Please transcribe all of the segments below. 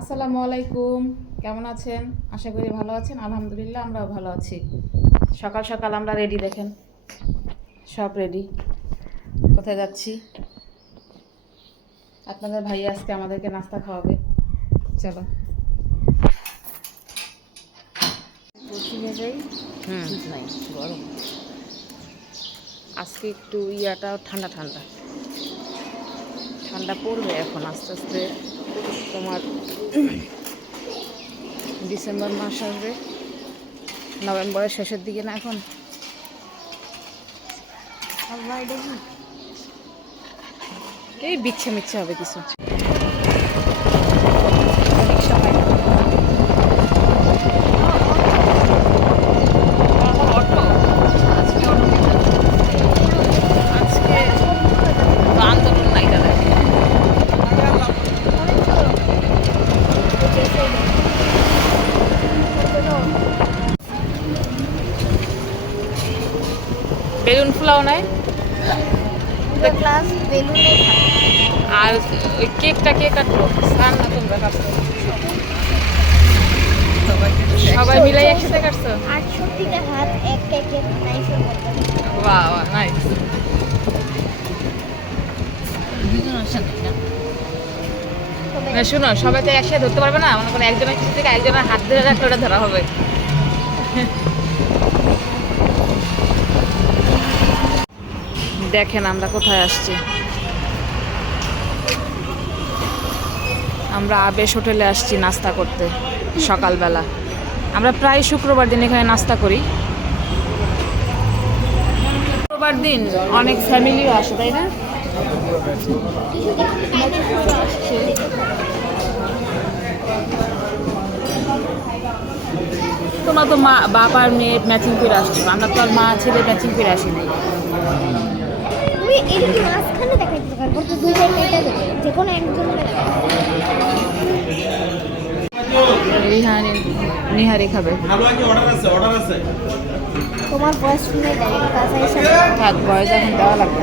আসসালামু আলাইকুম, কেমন আছেন? আশা করি ভালো আছেন। আলহামদুলিল্লাহ আমরাও ভালো আছি। সকাল সকাল আমরা রেডি, দেখেন সব রেডি। কোথায় যাচ্ছি? আপনাদের ভাই আজকে আমাদেরকে নাস্তা খাওয়াবে। চলো কোচিংয়ে যাই, ঠিক নাই, গরম। আজকে একটু ইয়াটাও ঠান্ডা ঠান্ডা ঠান্ডা পড়বে এখন আস্তে আস্তে। তোমার ডিসেম্বর মাস আসবে, নভেম্বরের শেষের দিকে না এখন। আবার দেখি এই বিচ্ছে মিচ্ছে হবে কিছু। আন্দোলন নাই তাদের। বেলুন ফুলাও নাই ক্লাস বেলুনে আর ওই কেকটা কে কাটলো? সান না তোমরা কাটছো? সবাই মিলাই একসাথে কাটছো? 68টা হাত এক এক নাইফের মতো। বাহ বাহ, নাইস। দুজন একসাথে না? না শুনো, সবাই তো একসাথে ধরতে পারবে না। মনে করো একজনের কিছু থেকে একজনের হাত ধরে রাখলে ওটা ধরা হবে। দেখেন আমরা কোথায় আসছি। আমরা আবেশ হোটেলে আসছি নাস্তা করতে সকালবেলা। আমরা প্রায় শুক্রবার দিন এখানে নাস্তা করি। শুক্রবার দিন অনেক ফ্যামিলিও আসে, তাই না? তোমরা তো মা বাপ আর মেয়ে ম্যাচিং করে আসছো, আমরা তো আর মা ছেলে ম্যাচিং করে আসি নাই। তুমি এদিকে মাঝখানে দেখাইতে পারবো তো, দুই সাইডে এটা দেবে যে কোনো একজনের রিহানি নিহারি খাবে। তোমার বয়স শুনে দেয় কাছে এসে থাক, বয়স এখন দেওয়া লাগবে।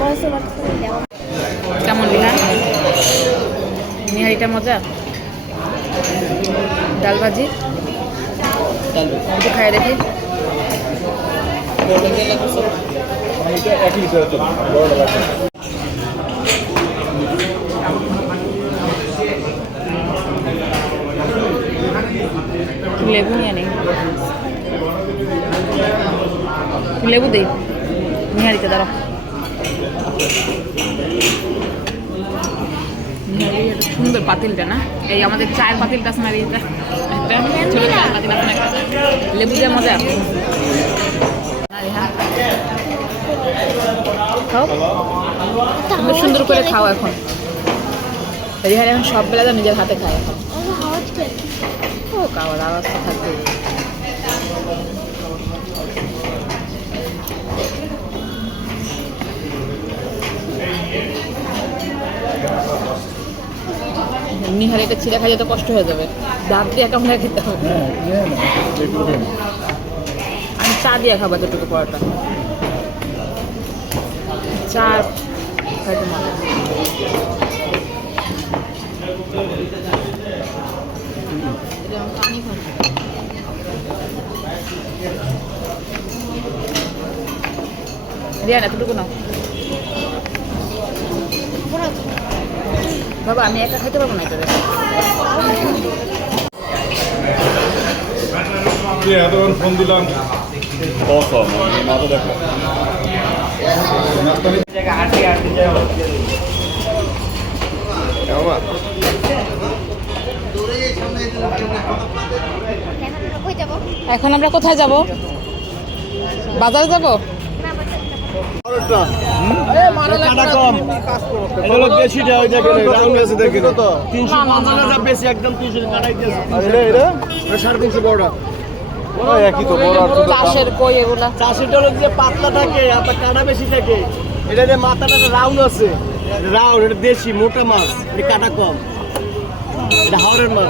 বয়সে বাচ্চা দেওয়া। কেমন রিহান? নিহারিটা মজা? ডাল ভাজি একটু খাই দেখি। লেবু নিয়ে নেই, লেবু দিই নিহারিতে। দাঁড়াও, নিহারি একটা সুন্দর পাতিলটা না, এই আমাদের চায়ের পাতিলটা আছে না, এইটা একটা ছোট চায়ের পাতিল আছে না, লেবু দিয়ে মজা। খাও, সুন্দর সুন্দর করে খাও। এখন রিহারি এখন সব বেলা তো নিজের হাতে খায় এখন। ও খাওয়ার আওয়াজ তো থাকবে। নিহারি এটা ছিঁড়ে খাইয়ে তো কষ্ট হয়ে যাবে, দাঁত দিয়ে কেমন খেতে হবে। আমি চা দিয়ে খাবো যতটুকু পরোটা, চা খাইতে মজা। রিয়ান এতটুকু নাও বাবা, আমি একা খাইতে পারবো না এটা। এতক্ষণ ফোন দিলাম, মাথা দেখো এখন আমরা কোথায় যাব? বাজারে যাব? চাষের কই এগুলা? চাষের হলো যে পাতলা থাকে আর কাটা বেশি থাকে। এটা যে মাথাটা রাউন্ড আছে, রাউন্ড, এটা দেশি মোটা মাছ, এটা কাটা কম, এটা হাওরের মাছ।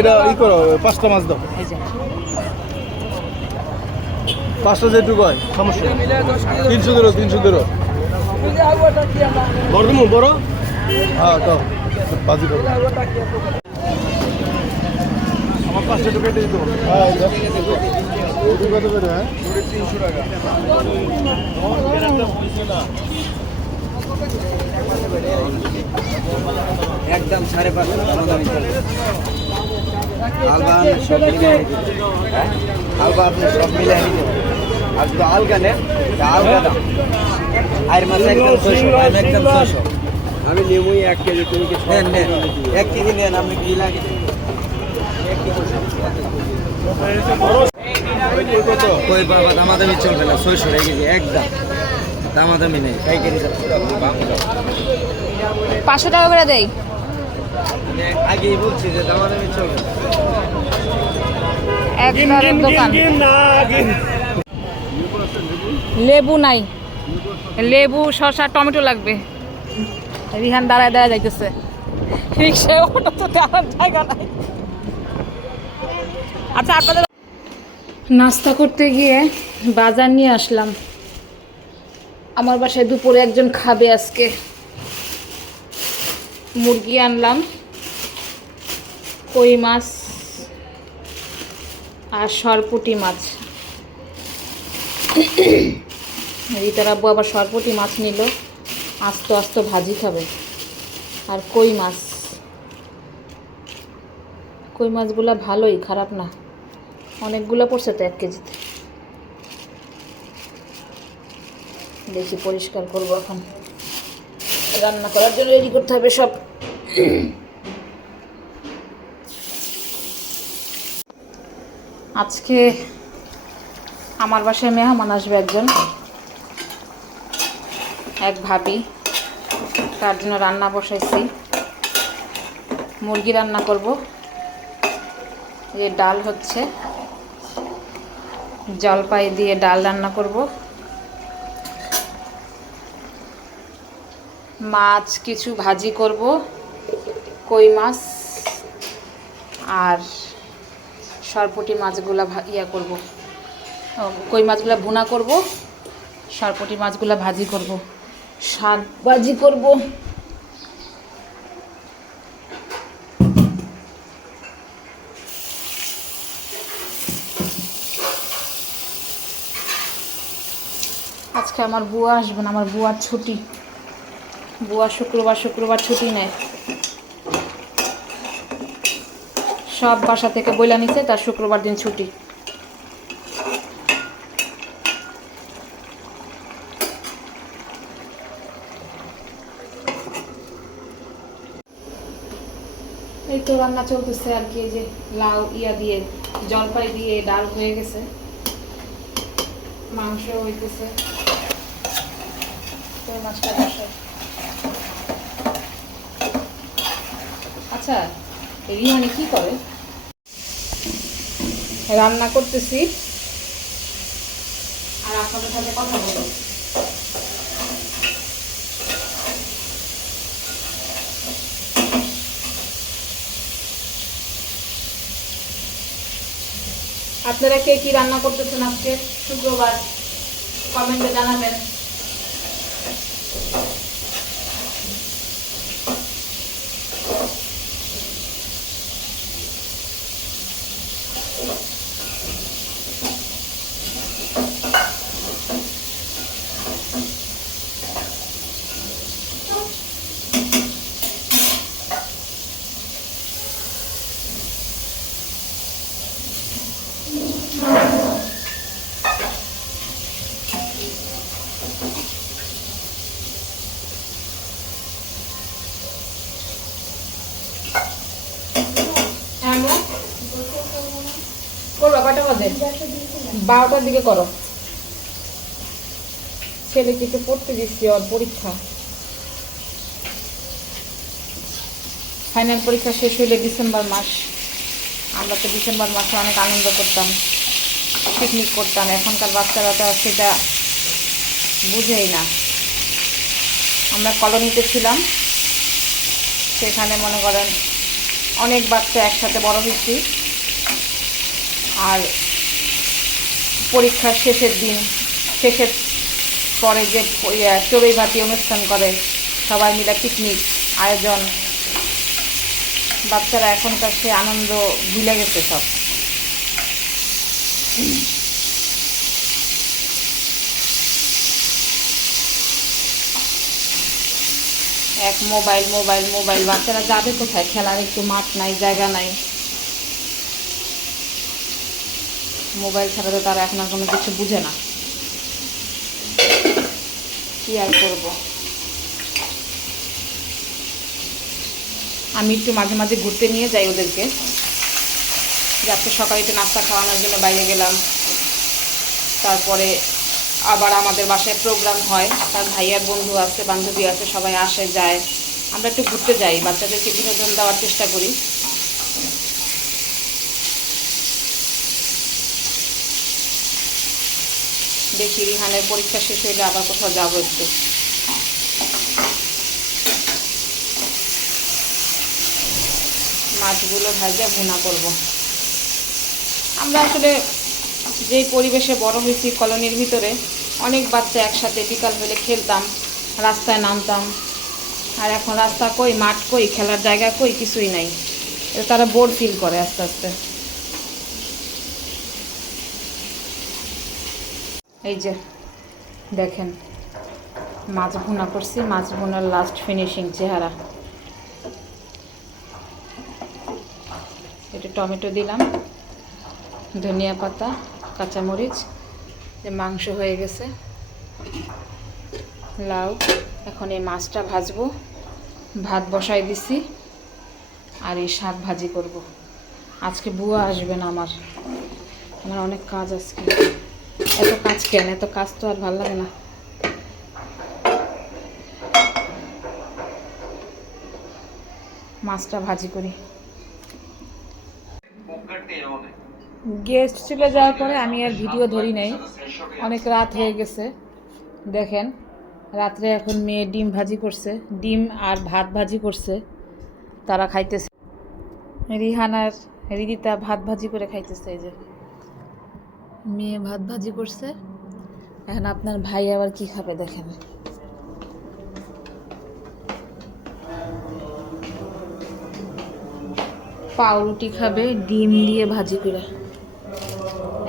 এটা ই করো, 5টা মাছ দাও। এই যে 5টা যেটুকু হয় সমস্যা নেই। 300 ধরো, 300 ধরো। বড় বড় হ্যাঁ তো বাজি করবো। আমার 5টা টাকা কেটে দিতে হবে। হ্যাঁ এটি কত করে? হ্যাঁ 300 টাকা। একদম 5.5 আলবা সব মিলে আলবা আপনি সব মিলে আর যদি আলগা নেন আলগা দাম আর মাছ একদম 600 একদম 600 আমি নেবই 1 কেজি তুমি কি নেন নেন 1 কেজি নেন আপনি কি লাগে 1 কেজি কই বাবা দামাদামি চলবে না 600 টাকা কেজি একদম দামাদামি নেই পাইকারি দাম 500 টাকা করে দেই। আগেই বলছি যে দামাদামি চলবে না। এক তারের দোকান। লেবু নাই, লেবু শসা টমেটো লাগবে। রিহান দাঁড়ায় দাঁড়ায় যাইতেছে, রিক্সায় ওটা তো দাঁড়ার জায়গা নাই। আচ্ছা আপনাদের নাস্তা করতে গিয়ে বাজার নিয়ে আসলাম। আমার বাসায় দুপুরে একজন খাবে আজকে। মুরগি আনলাম, কই মাছ আর সরপুঁটি মাছ। রিতার আব্বু আবার সরপুঁটি মাছ নিল, আস্ত আস্ত ভাজি খাবে। আর কই মাছ, কই মাছগুলো ভালোই, খারাপ না। অনেকগুলো পড়ছে তো 1 কেজিতে। দেখি পরিষ্কার করবো, এখন রান্না করার জন্য রেডি করতে হবে সব। আজকে আমার বাসায় মেহমান আসবে একজন, এক ভাবি। তার জন্য রান্না বসাইছি, মুরগি রান্না করব। এই ডাল হচ্ছে, জলপাই দিয়ে ডাল রান্না করব। মাছ কিছু ভাজি করব, কই মাছ আর সরপুঁটি মাছগুলা করব। কই মাছগুলা ভুনা করব, সরপুঁটি মাছগুলা ভাজি করব, শাক ভাজি করব। আজকে আমার বুয়া আসবে না, আমার বুয়ার ছুটি। বুয়া শুক্রবার ছুটি নেয়। সব বাসা থেকে বইলা নিছে তার শুক্রবার দিন ছুটি। এই তো রান্না চলতেছে আর কি। যে লাউ দিয়ে জলপাই দিয়ে ডাল হয়ে গেছে, মাংস হইতেছে, কই মাছটা বসে। আচ্ছা রিহানি কি করে? রান্না করতেছি আর আপনাদের সাথে কথা বলো। আপনারা কে কি রান্না করতেছেন আজকে শুক্রবার, কমেন্টে জানাবেন। করবা কয়টা বাজে? 12টার দিকে করো। ছেলেকে একটু পড়তে দিচ্ছি, ওর পরীক্ষা, ফাইনাল পরীক্ষা শেষ হইলে ডিসেম্বর মাস। আমরা তো ডিসেম্বর মাসে অনেক আনন্দ করতাম, পিকনিক করতাম। এখনকার বাচ্চারা তো সেটা বুঝেই না। আমরা কলোনিতে ছিলাম, সেখানে মনে করেন অনেক বাচ্চা একসাথে বড় হয়েছি। আর পরীক্ষার শেষের দিন, শেষের পরে যে চড়ুই ভাতি অনুষ্ঠান করে, সবাই মিলে পিকনিক আয়োজন, বাচ্চারা এখনকার সে আনন্দ ভুলে গেছে সব। এক মোবাইল মোবাইল মোবাইল, বাচ্চারা যাবে কোথায়? খেলার একটু মাঠ নাই, জায়গা নাই। মোবাইল ছাড়া তো তারা এখন আর কোনো কিছু বুঝে না। কি আর করব, আমি একটু মাঝে মাঝে ঘুরতে নিয়ে যাই ওদেরকে। আজকে সকালে একটু নাস্তা খাওয়ানোর জন্য বাইরে গেলাম, তারপরে আবার আমাদের বাসায় প্রোগ্রাম হয়, তার ভাইয়ার বন্ধু আছে, বান্ধবী আছে, সবাই আসে যায়, আমরা একটু ঘুরতে যাই, বাচ্চাদেরকে বিনোদন দেওয়ার চেষ্টা করি। দেখি রিহানের পরীক্ষা শেষ হইলে আবার কোথাও যাবো একটু। মাছগুলো ভাজা ভুনা করব। আমরা আসলে যেই পরিবেশে বড় হয়েছি কলোনির ভিতরে, অনেক বাচ্চা একসাথে বিকাল হলে খেলতাম, রাস্তায় নামতাম। আর এখন রাস্তা কই, মাঠ কই, খেলার জায়গা কই, কিছুই নাই। এটা তারা বোর ফিল করে আস্তে আস্তে। এই যে দেখেন মাছ ভুনা করছি, মাছ ভুনার লাস্ট ফিনিশিং চেহারা। একটু টমেটো দিলাম, ধনিয়া পাতা, কাঁচামরিচ, যে মাংস হয়ে গেছে, লাউ। এখন এই মাছটা ভাজবো, ভাত বসাই দিছি, আর এই শাক ভাজি করব। আজকে বুয়া আসবে না, আমার অনেক কাজ আজকে। এত কাজ কেন? এত কাজ তো আর ভালো লাগে না। মাছটা ভাজি করি। গেস্ট চলে যাওয়ার পরে আমি আর ভিডিও ধরি নাই, অনেক রাত হয়ে গেছে। দেখেন রাত্রে এখন মেয়ে ডিম ভাজি করছে, ডিম আর ভাত ভাজি করছে, তারা খাইতেছে। রিহান আর রিদিতা ভাত ভাজি করে খাইতেছে। এই যে মেয়ে ভাত ভাজি করছে, এখন আপনার ভাই আবার কি খাবে দেখেন। পাউরুটি খাবে ডিম দিয়ে ভাজি করে,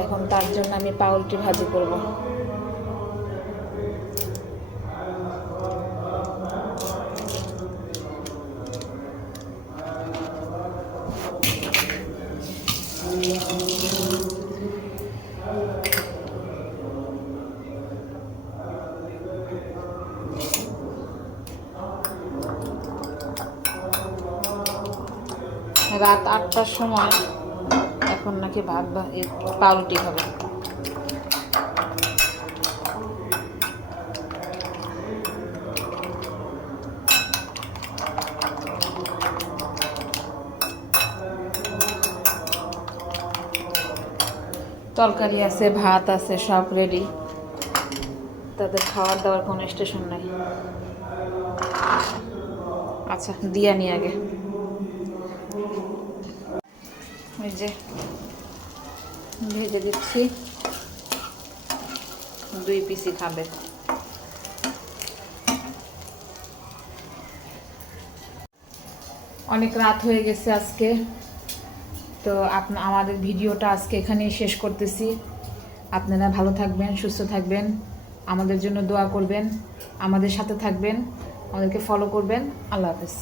এখন তার জন্য আমি পাউরুটি ভাজি করব। রাত 8টার সময় এখন নাকি ভাত পাউরুটি খাবে। তরকারি আছে, ভাত আছে, সব রেডি। তাদের খাওয়ার দাওয়ার কোনো স্টেশন নাই। আচ্ছা দিয়া নি আগে। এই যে ভেজে দিচ্ছি, 2 পিসই খাবে। অনেক রাত হয়ে গেছে আজকে, তো আমাদের ভিডিওটা আজকে এখানেই শেষ করতেছি। আপনারা ভালো থাকবেন, সুস্থ থাকবেন, আমাদের জন্য দোয়া করবেন, আমাদের সাথে থাকবেন, আমাদেরকে ফলো করবেন। আল্লাহ হাফেজ।